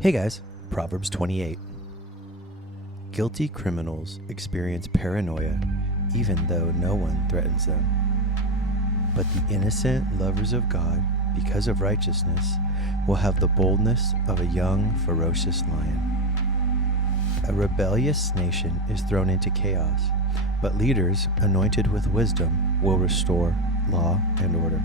Hey guys, Proverbs 28. Guilty criminals experience paranoia even though no one threatens them. But the innocent lovers of God, because of righteousness, will have the boldness of a young, ferocious lion. A rebellious nation is thrown into chaos, but leaders anointed with wisdom will restore law and order.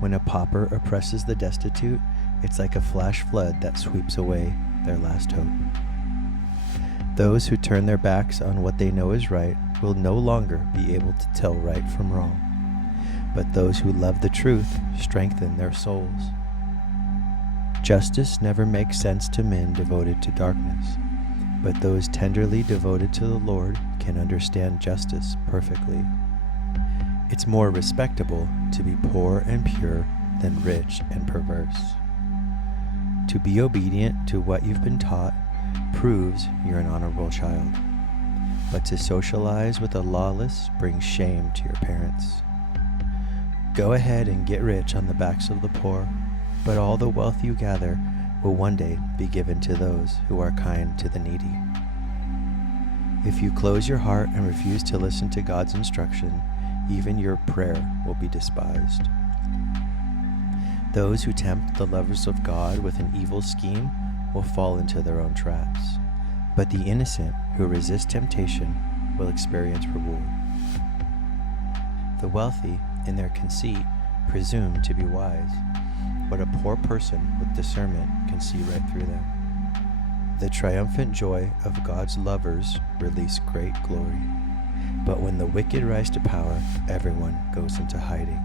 When a pauper oppresses the destitute, it's like a flash flood that sweeps away their last hope. Those who turn their backs on what they know is right will no longer be able to tell right from wrong. But those who love the truth strengthen their souls. Justice never makes sense to men devoted to darkness, but those tenderly devoted to the Lord can understand justice perfectly. It's more respectable to be poor and pure than rich and perverse. To be obedient to what you've been taught proves you're an honorable child, but to socialize with the lawless brings shame to your parents. Go ahead and get rich on the backs of the poor, but all the wealth you gather will one day be given to those who are kind to the needy. If you close your heart and refuse to listen to God's instruction, even your prayer will be despised. Those who tempt the lovers of God with an evil scheme will fall into their own traps, but the innocent who resist temptation will experience reward. The wealthy, in their conceit, presume to be wise, but a poor person with discernment can see right through them. The triumphant joy of God's lovers release great glory, but when the wicked rise to power, everyone goes into hiding.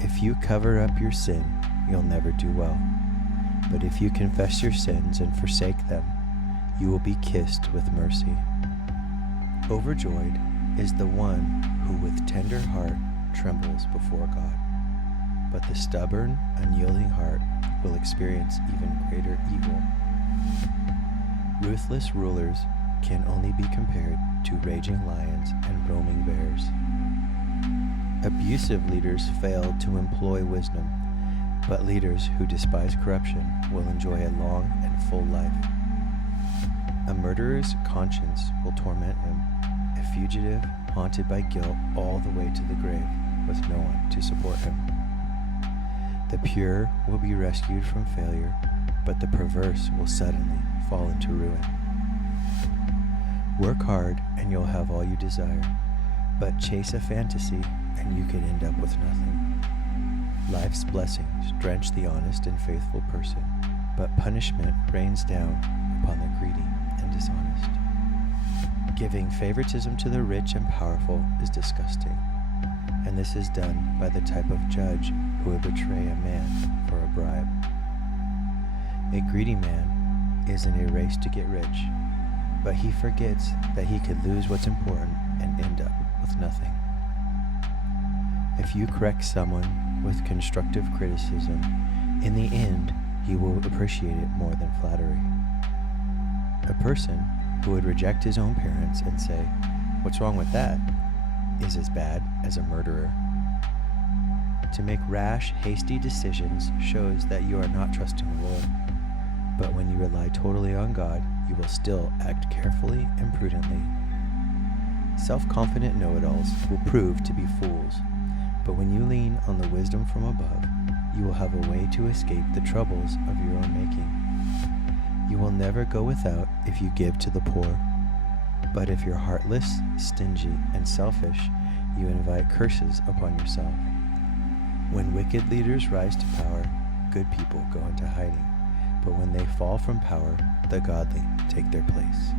If you cover up your sin, you'll never do well. But if you confess your sins and forsake them, you will be kissed with mercy. Overjoyed is the one who with tender heart trembles before God. But the stubborn, unyielding heart will experience even greater evil. Ruthless rulers can only be compared to raging lions and roaming bears. Abusive leaders fail to employ wisdom, but leaders who despise corruption will enjoy a long and full life. A murderer's conscience will torment him, a fugitive haunted by guilt all the way to the grave with no one to support him. The pure will be rescued from failure, but the perverse will suddenly fall into ruin. Work hard and you'll have all you desire, but chase a fantasy and you could end up with nothing. Life's blessings drench the honest and faithful person, but punishment rains down upon the greedy and dishonest. Giving favoritism to the rich and powerful is disgusting, and this is done by the type of judge who would betray a man for a bribe. A greedy man is in a race to get rich, but he forgets that he could lose what's important and end up with nothing. If you correct someone with constructive criticism, in the end, he will appreciate it more than flattery. A person who would reject his own parents and say, "What's wrong with that?" is as bad as a murderer. To make rash, hasty decisions shows that you are not trusting the Lord. But when you rely totally on God, you will still act carefully and prudently. Self-confident know-it-alls will prove to be fools, but when you lean on the wisdom from above, you will have a way to escape the troubles of your own making. You will never go without if you give to the poor, but if you're heartless, stingy, and selfish, you invite curses upon yourself. When wicked leaders rise to power, good people go into hiding, but when they fall from power, the godly take their place.